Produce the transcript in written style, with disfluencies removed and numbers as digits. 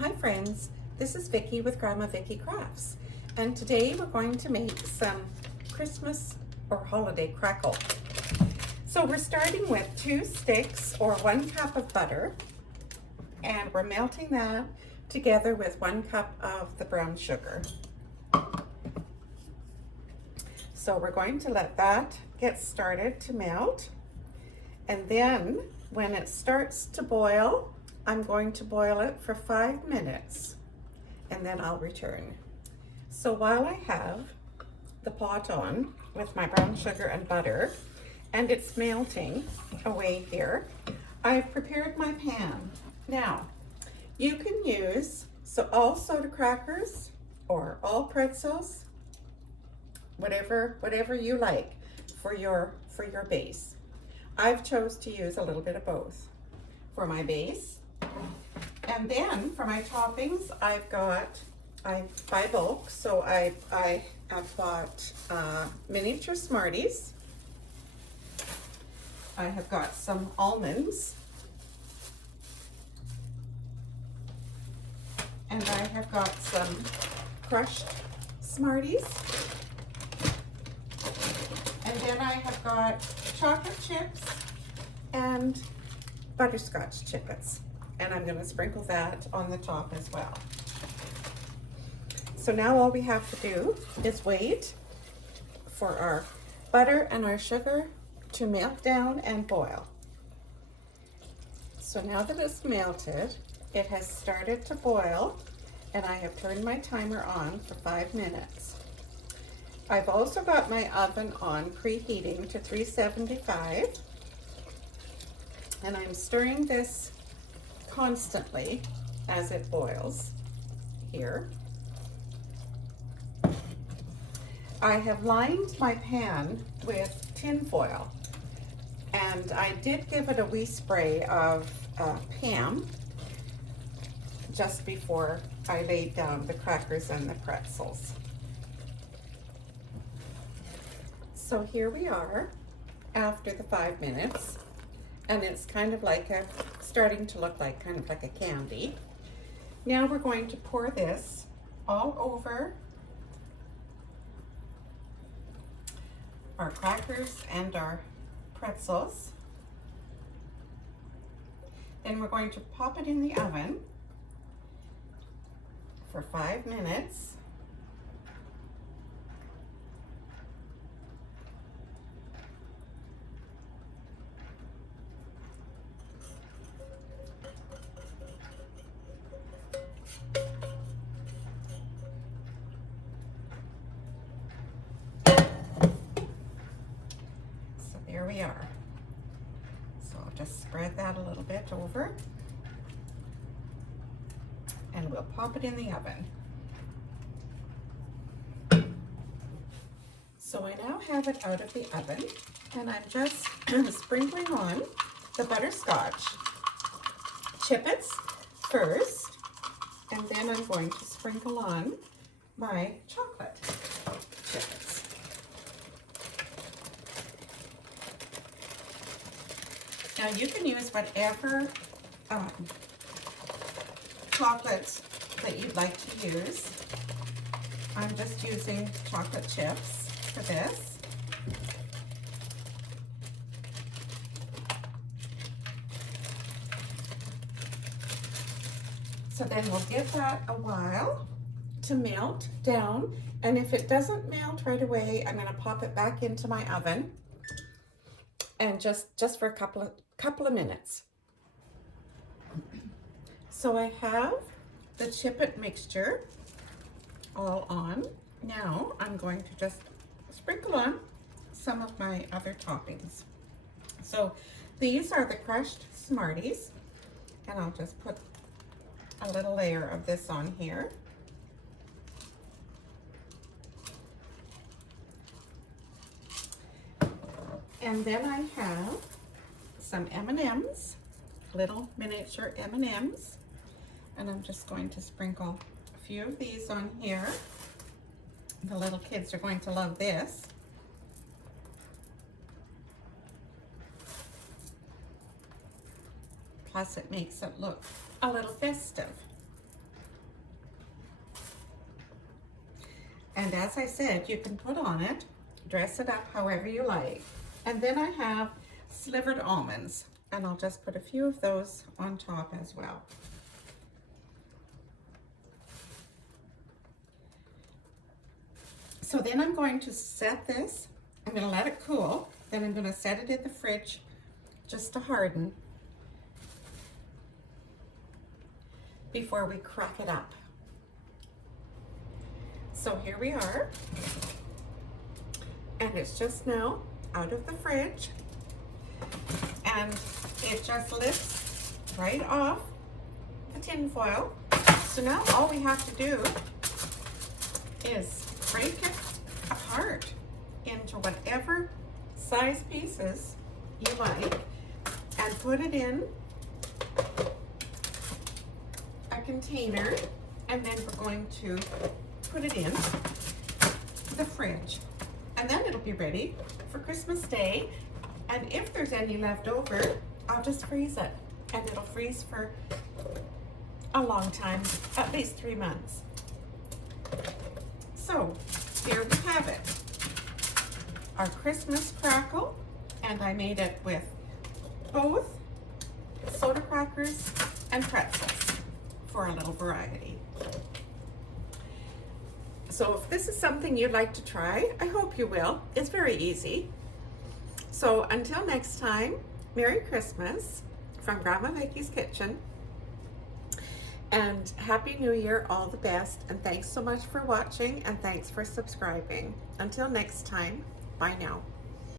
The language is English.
Hi friends, this is Vicki with Grandma Vicki Crafts, and today we're going to make some Christmas or holiday crackle. So we're starting with 2 sticks or 1 cup of butter, and we're melting that together with 1 cup of the brown sugar. So we're going to let that get started to melt, and then when it starts to boil, I'm going to boil it for 5 minutes and then I'll return. So while I have the pot on with my brown sugar and butter and it's melting away here, I've prepared my pan. Now, you can use all soda crackers or all pretzels, whatever you like for your base. I've chose to use a little bit of both for my base. And then for my toppings, I buy bulk, so I have bought miniature Smarties. I have got some almonds. And I have got some crushed Smarties. And then I have got chocolate chips and butterscotch chips. And I'm going to sprinkle that on the top as well. So now all we have to do is wait for our butter and our sugar to melt down and boil. So now that it's melted, it has started to boil, and I have turned my timer on for 5 minutes. I've also got my oven on preheating to 375, and I'm stirring this constantly as it boils here. I have lined my pan with tin foil, and I did give it a wee spray of Pam just before I laid down the crackers and the pretzels. So here we are after the 5 minutes, and it's kind of like starting to look like kind of like a candy. Now we're going to pour this all over our crackers and our pretzels. Then we're going to pop it in the oven for 5 minutes. There we are. So I'll just spread that a little bit over, and we'll pop it in the oven. So I now have it out of the oven, and I'm just sprinkling on the butterscotch chippets first, and then I'm going to sprinkle on my chocolate chippets. Now you can use whatever chocolates that you'd like to use. I'm just using chocolate chips for this. So then we'll give that a while to melt down, and if it doesn't melt right away, I'm going to pop it back into my oven, and just for a couple of minutes. So I have the chippet mixture all on. Now I'm going to just sprinkle on some of my other toppings. So these are the crushed Smarties, and I'll just put a little layer of this on here. And then I have some M&Ms, little miniature M&Ms, and I'm just going to sprinkle a few of these on here. The little kids are going to love this. Plus it makes it look a little festive. And as I said, you can put on it, dress it up however you like. And then I have slivered almonds, and I'll just put a few of those on top as well. So then I'm going to set this, I'm going to let it cool, then I'm going to set it in the fridge just to harden before we crack it up. So here we are, and it's just now out of the fridge, and it just lifts right off the tin foil. So now all we have to do is break it apart into whatever size pieces you like and put it in a container, and then we're going to put it in the fridge, and then it'll be ready for Christmas Day. And if there's any left over, I'll just freeze it, and it'll freeze for a long time, at least 3 months. So here we have it, our Christmas crackle, and I made it with both soda crackers and pretzels for a little variety. So if this is something you'd like to try, I hope you will. It's very easy. So until next time, Merry Christmas from Grandma Vicky's Kitchen. And Happy New Year, all the best, and thanks so much for watching, and thanks for subscribing. Until next time, bye now.